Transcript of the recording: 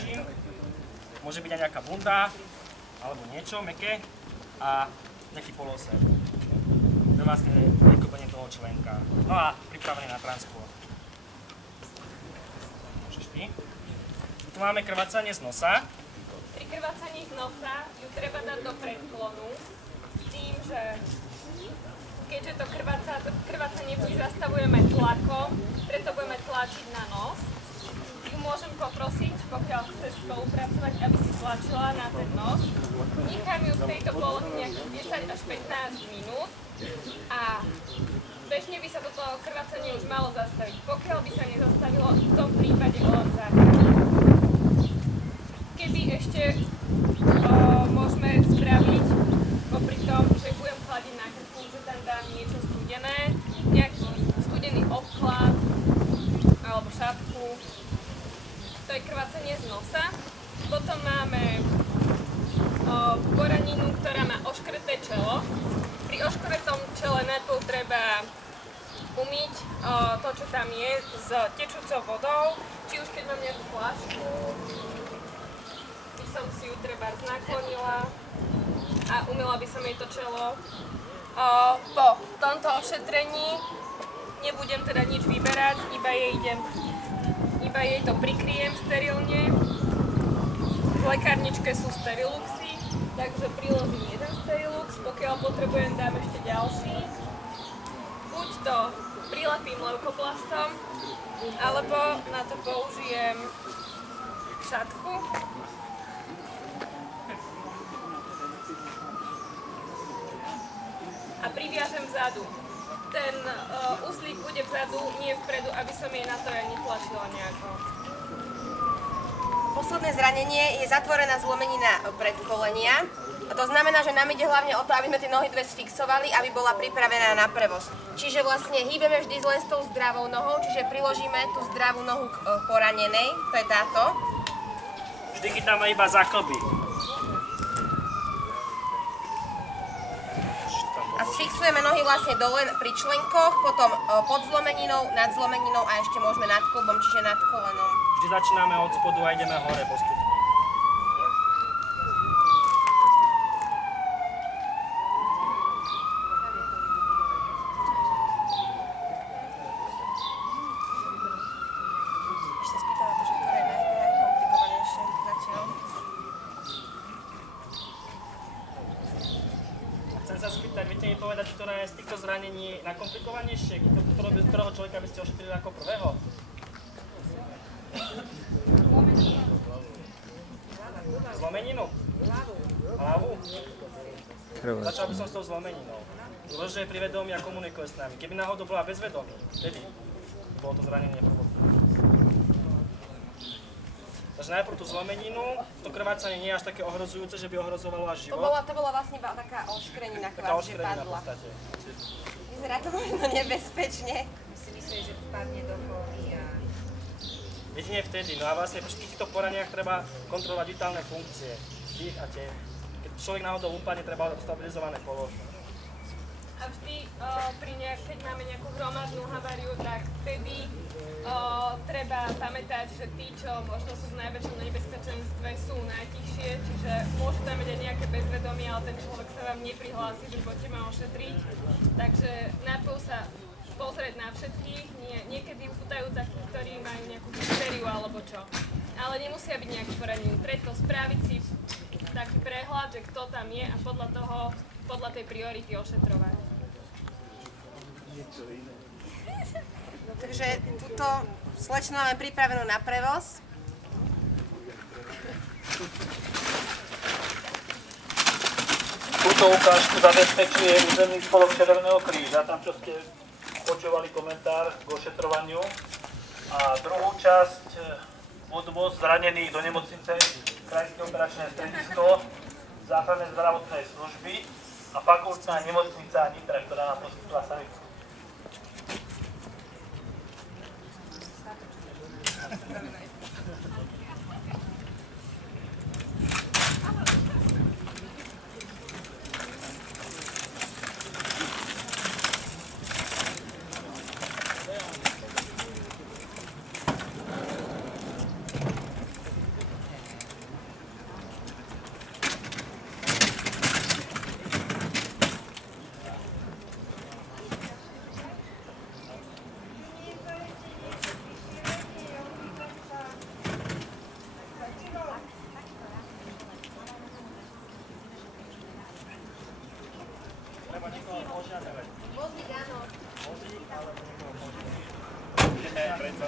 priložím. Môže byť aj nejaká bunda, alebo niečo meké a nejaký polosed. To je vlastne vykopenie toho členka. No a pripravený na transport. Môžeš ty. Tu máme krvácanie z nosa. Pri krvácaní z nosa ju treba dať do predklonu s tým, že keďže to krvácanie vždy zastavujeme tlakom, preto budeme tlačiť na nos. Ju môžem poprosiť, pokiaľ chce spolupracovať, aby si tlačila na ten nos. Nechám ju v tejto polohe nejakých 10 až 15 minút a bežne by sa toto krvácanie už malo zastaviť. Pokiaľ by sa nezastavilo, v tom prípade volám záchranu. Keby ešte môžeme spraviť popri tom, že budem chladiť na krku, že tam dám niečo studené, nejaký studený obklad alebo šapku. To je krvácanie z nosa. Potom máme poraninu, ktorá má oškreté čelo. Pri oškretom čele najprv treba umyť to, čo tam je, s tečúcou vodou. Či už keď mám nejakú fľašku, by som si ju treba naklonila a umyla by som jej to čelo. Po tomto ošetrení nebudem teda nič vyberať, iba jej to prikryjem sterilne. V lekárničke sú Steriluxy, takže priložím jeden Sterilux, pokiaľ potrebujem, dám ešte ďalší. Buď to prilepím leukoplastom, alebo na to použijem šatku. A priviažem vzadu. Ten uzlík bude vzadu, nie vpredu, aby som jej na to aj netlačila nejako. Posledné zranenie je zatvorená zlomenina predkolenia. A to znamená, že nám ide hlavne o to, aby sme tie nohy dve sfixovali, aby bola pripravená na prevoz. Čiže vlastne hýbeme vždy len s tou zdravou nohou, čiže priložíme tú zdravú nohu k poranenej, to je táto. Vždy chytáme iba za klby. A sfixujeme nohy vlastne dole pri členkoch, potom pod zlomeninou, nad zlomeninou a ešte môžeme nad klbom, čiže nad kolenom. Vždy začíname od spodu a ideme hore postupne. Ešte spýtala to, že ktoré je najkomplikovanejšie zatiaľ. Chcem sa spýtať, viete mi povedať, ktoré je z týchto zranení najkomplikovanejšie? Ktorého človeka by ste ošetrili ako prvého? Zlomeninu? Hlavu? Začal by som s tou zlomeninou. Dôležité je pri vedomí a komunikuje s nami. Keby náhodou bola bez vedomí, vtedy bolo to zranenie prvotné. Takže najprv tú zlomeninu, to krvácanie nie je až také ohrozujúce, že by ohrozovalo až život. To bola vlastne iba taká oškrenina, kvás, že padla. V podstate. Vyzerá to možno nebezpečne. My si mysleli, že padne do kohy a... Jedine vtedy, no a vlastne pri všetkých týchto poraniach treba kontrolovať vitálne funkcie, dých a tep. Keď človek náhodou upadne, treba ho stabilizované položiť. A vždy, keď máme nejakú hromadnú haváriu, tak vtedy treba pamätať, že tí, čo možno sú v najväčšom nebezpečenstve, sú najtichšie, čiže môže tam byť aj nejaké bezvedomie, ale ten človek sa vám neprihlási, že poďte ma ošetriť. Takže najprv sa pozrieť na všetkých, niekedy upútajú takí, ktorí majú nejakú hysteriu alebo čo. Ale nemusia byť nejaké poranení, preto spraviť si taký prehľad, že kto tam je a podľa tej priority ošetrovať. Takže túto slečnu máme pripravenú na prevoz. Túto ukážku zabezpečuje územný spolok Červeného kríža, tam čo ste počúvali komentár k ošetrovaniu. A druhú časť odvoz zranených do nemocnice, Krajské operačné stredisko, záchranné zdravotnej služby a fakultná nemocnica Nitra, ktorá nám poskytla sanitu. Ja,